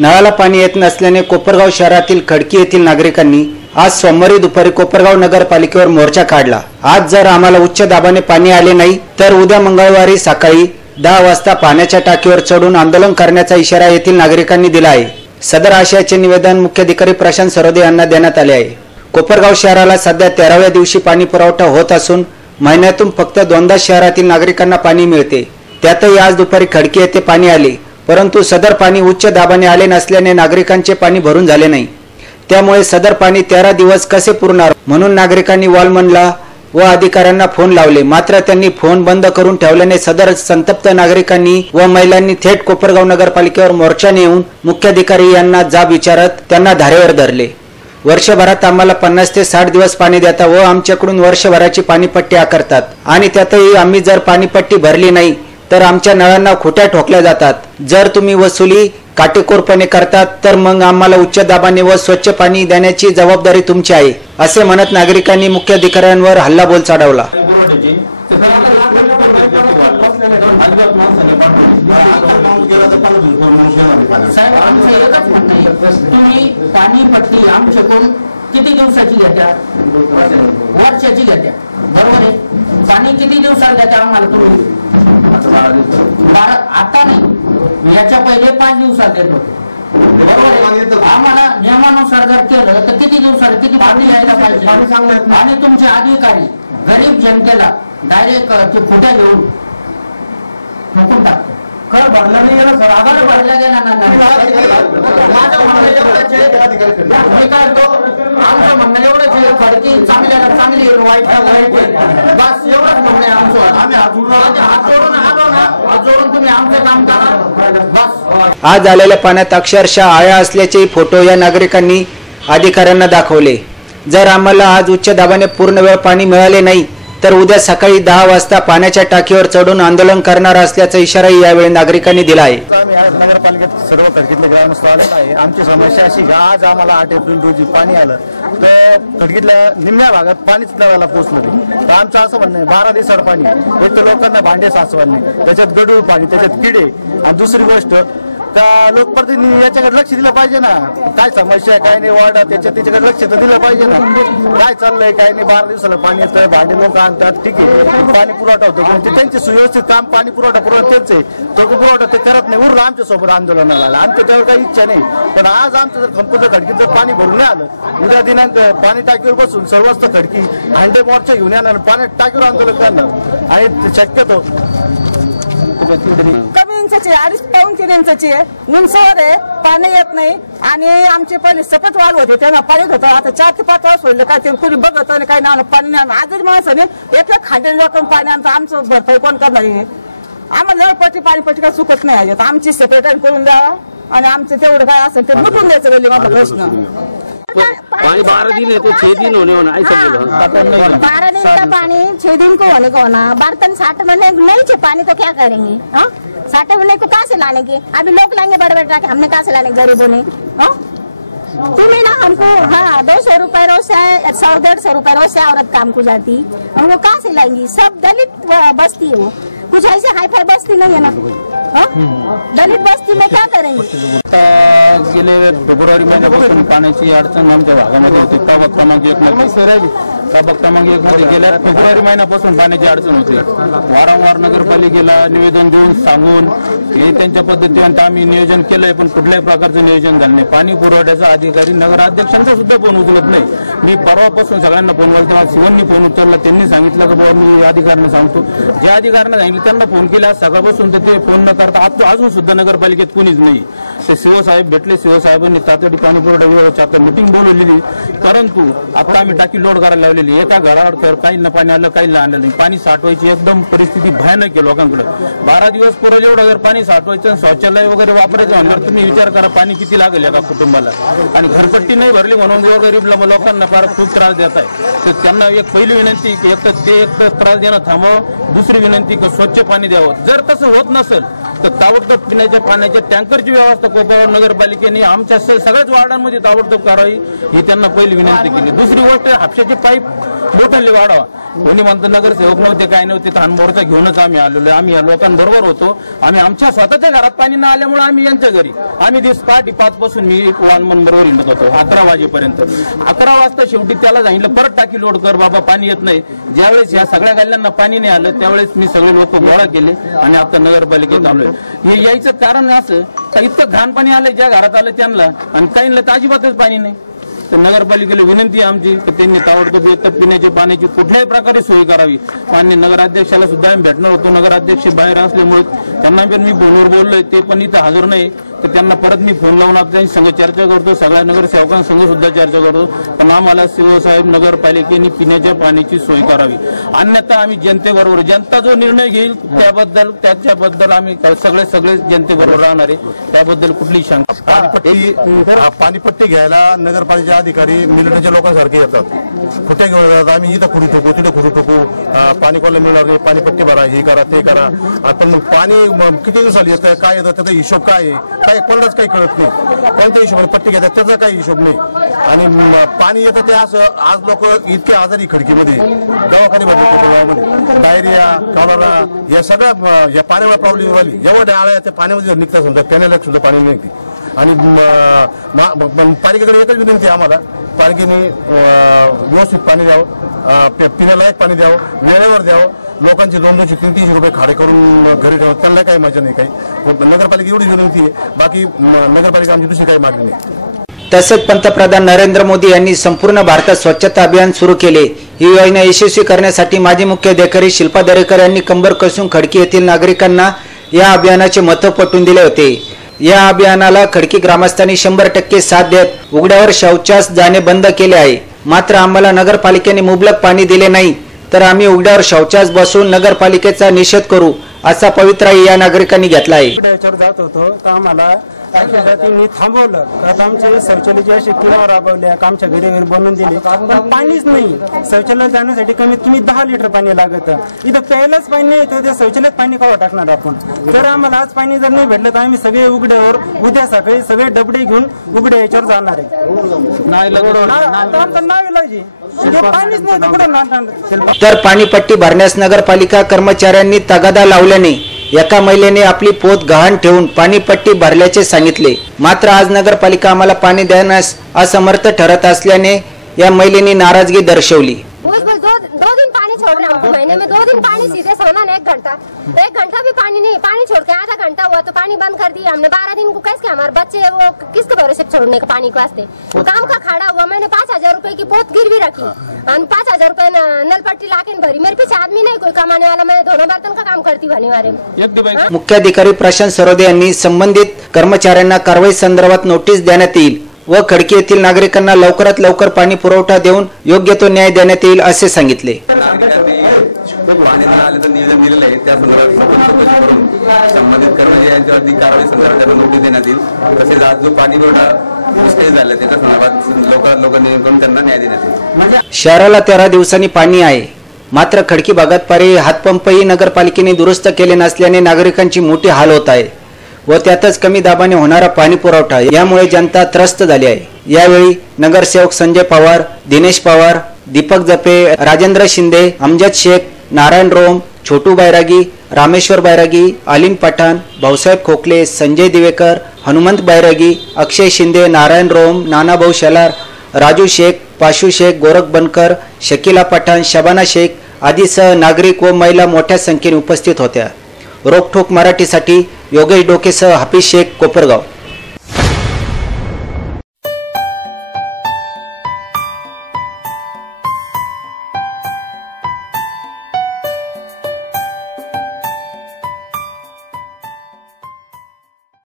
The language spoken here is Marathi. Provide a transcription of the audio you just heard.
नळाला पाणी येत नसल्याने कोपरगाव शहरातील खडकी येथील नागरिकांनी आज सोमवारी दुपारी कोपरगाव नगरपालिकेवर मोर्चा काढला. आज जर आम्हाला उच्च दाबाने पाणी आले नाही तर उद्या मंगळवारी सकाळी दहा वाजता पाण्याच्या टाकीवर चढून आंदोलन करण्याचा इशारा येथील नागरिकांनी दिला आहे. सदर आशयाचे निवेदन मुख्याधिकारी प्रशांत सरोदे यांना देण्यात आले आहे. कोपरगाव शहराला सध्या तेराव्या दिवशी पाणी पुरवठा होत असून महिन्यातून फक्त दोनदा शहरातील नागरिकांना पाणी मिळते. त्यातही आज दुपारी खडकी येथे पाणी आले. परंतु सदर पाणी उच्च दाबाने आले नसल्याने नागरिकांचे पाणी भरून झाले नाही. त्यामुळे सदर पाणी तेरा दिवस कसे पुरणार? म्हणून नागरिकांनी वॉलमनला व अधिकाऱ्यांना फोन लावले. मात्र त्यांनी फोन बंद करून ठेवल्याने सदर संतप्त नागरिकांनी व महिलांनी थेट कोपरगाव नगरपालिकेवर मोर्चा नेऊन मुख्याधिकारी यांना जाब विचारत त्यांना धारेवर धरले. वर्षभरात आम्हाला पन्नास ते साठ दिवस पाणी देतात व आमच्याकडून वर्षभराची पाणीपट्टी आकारतात. आणि त्यातही आम्ही जर पाणीपट्टी भरली नाही तर आमच्या नळांना खोट्या ठोकल्या जातात. जर तुम्ही वसुली काटेकोरपणे करतात तर मग आम्हाला उच्च दाबाने व स्वच्छ पाणी देण्याची जबाबदारी तुमची आहे असे म्हणत नागरिकांनी मुख्याधिकाऱ्यांवर हल्लाबोल चढवला. पाणी तुम्ही पाणीपट्टी आमच्याकडून किती दिवसाची घेत्या? वर्षाची. घेत्या. बरोबर आहे? पाणी किती दिवसात देत्या आम्हाला तुम्ही? आता बारा दिवस बारा आता नाही. याच्या पहिले पाच दिवसात देत होते. बरोबर आहे. येतं. आम्हाला नियमानुसार जर केलं तर किती दिवसात किती पाणी यायला पाणी चांगलं येत पाहिजे नाही. आणि तुमचे अधिकारी गरीब जनतेला डायरेक्ट ते खुट्या घेऊन ठोकून टाकतो कर भरला नाही गेला सर. आभार भरला गेला ना नाही. माझं म्हणणं एवढंच आहे. मी काय तो आमचं म्हणणं एवढंच आहे. खडकी चांगल्याला चांगली वाईटला वाईट आहे. बस एवढंच म्हणणं आहे आमचं. आम्ही हात जोडून- आलो. ना? हात जोडून तुम्ही आमचं काम करा. बस. आज आलेल्या पाण्यात अक्षरशः आळ्या असल्याचेही फोटो या नागरिकांनी अधिकाऱ्यांना दाखवले. जर आम्हाला आज उच्च दाबाने पूर्ण वेळ पाणी मिळाले नाही तर उद्या सकाळी दहा वाजता पाण्याच्या टाकीवर चढून आंदोलन करणार असल्याचा इशाराही यावेळी नागरिकांनी दिला आहे. आम्ही नगरपालिकेत सर्व खडकीतले ग्रामस्थ आलेलो आहे. आमची समस्या अशी आज आम्हाला आठ एप्रिल रोजी पाणी आलं. तर खडकीतल्या निम्म्या भागात पाणीच नळाला पोचलं नाही. तर आमचं असं म्हणणं आहे बारा दिवसाड पाणी एक तर लोकांना भांडे साचवायला त्याच्यात गडूळ पाणी त्याच्यात किडे. आणि दुसरी गोष्ट का लोकप्रतिनिधी याच्याकडे लक्ष दिलं पाहिजे ना? काय समस्या आहे काय नाही वॉर्ड त्याच्या त्याच्याकडे लक्ष तर दिलं पाहिजे ना. काय चाललंय काय नाही बारा दिवसाला पाणी येतं भांडे लोक आणतात ठीक आहे. पाणी पुरवठा होतो पण ते त्यांचे सुव्यवस्थित काम पाणी पुरवठा पुरवठा तेच आहे. तो पुरवठा ते करत नाही. उरला आमच्यासोबत आंदोलनाला आमच्या त्यावर काही इच्छा नाही. पण आज आमचं जर खंपूचं खडकीत जर पाणी भरून नाही आलं उद्या दिनांक पाणी टाकीवर बसून सर्वस्त खडकी हांडे मोर्चा घेऊन येणार आणि पाणी टाकीवर आंदोलन करणार. आणि शक्यतो कमी इंचाची अडीच पाऊन तीन इंचाची आहे. उंचावर आहे पाणी येत नाही. आणि आमचे पहिले सपत वाल होते त्यांना पाणी होतं आता चार ते पाच वाज सोडले काय ते कुणी बघत आणि काही नाही पाणी नाही. आजच माणसाने एक खांडे लोकं पाणी आणतं आमचं भरपाई कोण करणार आहे? आम्हाला नळपट्टी पाणीपट्टी काय चुकत नाही. आमची सेपरेट करून द्यावा आणि आमचं तेवढं काय असेल ते मिटून द्यायचं गल्ली माझा प्रश्न. पानी बारह दिन है तो छह दिन होने होना ऐसा बोला। बारह दिन का पानी छह दिन को होने को होना बर्तन साठ महीने नहीं छे पानी तो क्या करेंगे हाँ? साठ महीने को कहाँ से लाने के अभी लोग लाएँगे बड़े बड़े ट्रक हमने कहाँ से लाने गरीबों ने हाँ? तुम्हें ना हमको हाँ दो सौ रुपए रोज से सौ डेढ़ सौ रुपये रोज से औरत काम को जाती हमको कहाँ से लाएँगी? सब दलित बस्ती है वो। कुछ ऐसे हाई फाई बस्ती नहीं है ना? हाँ? दलित बस्ती में क्या करेंगे? गेले फेब्रुवारी महिन्यापासून पाण्याची अडचण आमच्या भागामध्ये होती. प्रभाग क्रमांक एक मध्ये. प्रभाग मग एक मध्ये गेल्या फेब्रुवारी महिन्यापासून पाण्याची अडचण होती. वारंवार नगरपालिकेला निवेदन देऊन सांगून हे त्यांच्या पद्धतीने आम्ही नियोजन केलंय पण कुठल्याही प्रकारचं नियोजन झालं नाही. पाणी पुरवठ्याचा अधिकारी नगराध्यक्षांचा सुद्धा फोन उचलत नाही. मी परवापासून सगळ्यांना फोन केला तेव्हा शिवांनी फोन उचलला त्यांनी सांगितलं की बाबा मी अधिकाऱ्यांना सांगतो. ज्या अधिकाऱ्यांना सांगितलं त्यांना फोन केला. सकाळपासून तर ते फोन न करता आज अजून सुद्धा नगरपालिकेत कुणीच नाही. ते शिवसाहेब भेटले शिवसाहेबांनी तातडी पाणी पुरवठा विभागाची आता मिटिंग बोलवलेली. परंतु आता आम्ही टाकी लोड करायला लावलेली एका घरावर तर काहींना पाणी आलं काहींना आणलं नाही. पाणी साठवायची एकदम परिस्थिती भयानक आहे लोकांकडे. बारा दिवस पुरं एवढं जर पाणी साठवायचं शौचालय वगैरे वापरायचं म्हणल्यावर तुम्ही विचार करा पाणी किती लागेल एका कुटुंबाला. आणि घरपट्टी नाही भरली म्हणून गरीब लोकांना फार खूप त्रास देत आहे. तर त्यांना एक पहिली विनंती की एक तर ते एक तर त्रास देणं थांबावं. दुसरी विनंती की स्वच्छ पाणी द्यावं. जर तसं होत नसेल तर ताबडतोब पिण्याच्या पाण्याच्या टँकरची व्यवस्था कोपरगाव नगरपालिकेने आमच्या सगळ्याच वार्डांमध्ये ताबडतोब करावी ही त्यांना पहिली विनंती केली. दुसरी गोष्ट हापशाचे पाईप मोठाले वाढवा. कोणी म्हणतं नगरसेवक नव्हते काय नव्हते हा मोर्चा घेऊनच आम्ही आलेलो. आम्ही या लोकांबरोबर होतो. आम्ही आमच्या स्वतःच्या घरात पाणी न आल्यामुळे आम्ही यांच्या घरी. आम्ही दिस पहाटे पाच पासून मी वानमन बरोबर हिंडत होतो अकरा वाजेपर्यंत. अकरा वाजता शेवटी त्याला सांगितलं परत टाकी लोड कर बाबा पाणी येत नाही. ज्यावेळेस या सगळ्या गल्ल्यांना पाणी नाही आलं त्यावेळेस मी सगळे लोक गोळा केले आणि आता नगरपालिकेत आलोय. हे यायचं कारण असं का इतकं घाण पाणी आलंय ज्या घरात आलं त्यांना आणि काहींना तर अजिबातच पाणी नाही. तर नगरपालिकेला विनंती आमची तर त्यांनी ताबडतोब एक तर पिण्याची पाण्याची कुठल्याही प्रकारे सोय करावी. मान्य नगराध्यक्षाला सुद्धा आम्ही भेटणार होतो. नगराध्यक्ष बाहेर असल्यामुळे त्यांना पण मी फोनवर बोललोय ते पण इथं हजर नाही. तर त्यांना परत मी फोन लावून त्यांची संघ चर्चा करतो. सगळ्या नगरसेवकांसंग सुद्धा चर्चा करतो. पण आम्हाला शिवसाहेब नगरपालिकेने पिण्याच्या पाण्याची सोय करावी. अन्यथा आम्ही जनतेबरोबर जनता जो निर्णय घेईल त्याबद्दल त्याच्याबद्दल आम्ही सगळे सगळे जनतेबरोबर राहणार आहे. त्याबद्दल कुठलीही शंका पाणीपट्टी पाणीपट्टी घ्यायला नगरपालिकेचे अधिकारी मिलिटरीच्या लोकांसारखे येतात. कुठे घेऊन जातात? आम्ही इथं खुडी ठोकू तिथं खुडी ठोकू. पाणी कोणाला मिळणार नाही? पाणीपट्टी भरा हे करा ते करा. आपण मग पाणी किती दिवसाला येतं? काय येतं? त्याचा हिशोब काय आहे? काय कोणालाच काही कळत नाही. कोणत्या हिशोबाने पट्टी घेतात त्याचा काही हिशोब नाही. आणि पाणी येतं ते असं आज लोक इतके आजारी खडकीमध्ये दवाखाने भरले कोपरगावमध्ये डायरिया कॉलरा या सगळ्या या पाण्यामुळे प्रॉब्लेम आली एवढ्या आळ्या त्या पाण्यामध्ये निघतात समजा पेण्याला सुद्धा पाणी नाही निघते. आणि पालिकेकडे एकच विनंती आम्हाला पालिकेने व्यवस्थित पाणी द्यावं पे- पिण्यालायक पाणी द्यावं वेळेवर द्यावं. लोकांचे दोन दोनशे तीन तीनशे रुपये खाडे करून घरी ठेवत त्यांना काही मजा नाही काही. नगरपालिका एवढी विनंती आहे बाकी नगरपालिका आमची दुसरी काही मागणी नाही. तसेच पंतप्रधान नरेंद्र मोदी यांनी संपूर्ण भारतात स्वच्छता अभियान सुरू केले. ही योजना यशस्वी करण्यासाठी माजी मुख्य अधिकारी शिल्पा दरेकर यांनी कंबर कसून खडकी येथील नागरिकांना या अभियानाचे महत्त्व पटवून दिले होते. या अभियानाला खडकी ग्रामस्थांनी शंभर टक्के साथ देत उघड्यावर शौचास जाणे बंद केले आहे. मात्र आम्हाला नगरपालिकेने मुबलक पाणी दिले नाही तर आम्ही उघड्यावर शौचास बसून नगरपालिकेचा निषेध करू असा पवित्राही या नागरिकांनी घेतला आहे. याच्यावर जात होतो तर आम्हाला जातींनी थांबवलं. का आमचे शौचालयाची अशी किंवा राबवल्या का आमच्या घरी घरी बनवून दिली. पण पाणीच नाही. शौचालयात जाण्यासाठी कमीत कमी दहा लिटर पाणी लागत. इथं प्यायलाच पाणी नाही तर त्या शौचालयात पाणी कवा टाकणार आपण? जर आम्हाला आज पाणी जर नाही भेटलं तर आम्ही सगळे उघड्यावर उद्या सकाळी सगळे डबडे घेऊन उघड्या याच्यावर जाणार आहे. पाणीच नाही तर तर पाणीपट्टी भरण्यास नगरपालिका कर्मचाऱ्यांनी तगादा लावल्याने एका महिलेने आपली पोत गहाण ठेवून पाणीपट्टी भरल्याचे सांगितले. मात्र आज नगरपालिका आम्हाला पाणी देण्यास असमर्थ ठरत असल्याने या महिलेने नाराजगी दर्शवली. बस बस दो दो दिन पानी छोड़ रहे हैं। महीने में दो दिन पानी सीधे सोना एक घंटा। एक घंटा भी पानी नहीं पानी छोड़ के आधा घंटा हुआ तो पानी बंद कर दिया। हमने बारह दिन को कैसे हमारे बच्चे वो किसके भरोसे छोड़ने का पानी के वास्ते? काम का खड़ा हुआ। मैंने पाँच हज़ार रूपए की पोत गिरवी रखी। और पाँच हज़ार रूपए नल पट्टी लाके भरी। मेरे पीछे आदमी नहीं कोई कमाने वाला। मैं धोना बर्तन का काम करती बनी वारे में। मुख्याधिकारी प्रशांत सरोदे यांनी संबंधित कर्मचाऱ्यांना कारवाई संदर्भात नोटीस देण्यात येईल. व खडकी येथील नागरिकांना लवकरात लवकर पाणी पुरवठा देऊन योग्य तो न्याय देण्यात येईल असे सांगितले. नागरिकांनी पाणी न आले तर निवेदन दिलेलं आहे. त्या संदर्भात चौकशी करून संबंधित कर्मचारी यांच्यावरती कारवाई संदर्भात नोटीस देण्यात येईल. तसेच आज जो पाणी पुरवठा विस्कळीत झाला त्याच्या संदर्भात लवकरात लवकर निवेदन करून त्यांना न्याय देण्यात येईल. शहराला तेरा दिवसांनी पाणी आहे. मात्र खडकी भागात पर्यायी हातपंपही नगरपालिकेने दुरुस्त केले नसल्याने नागरिकांची मोठी हाल होत आहे. व त्यातच कमी दाबाने होणारा पाणी पुरवठा. यामुळे जनता त्रस्त झाली आहे. यावेळी नगरसेवक संजय पवार दिनेश पवार दीपक जपे राजेंद्र शिंदे अमजद शेख नारायण रोम छोटू बैरागी रामेश्वर बैरागी आलिम पठाण भाऊसाहेब खोकले संजय दिवेकर हनुमंत बैरागी अक्षय शिंदे नारायण रोम नानाभाऊ शेलार राजू शेख पाशू शेख गोरख बनकर शकीला पठाण शबाना शेख आदीसह नागरिक व महिला मोठ्या संख्येने उपस्थित होत्या. रोकठोक मराठीसाठी योगेश डोकेसह हाफिज शेख कोपरगाव.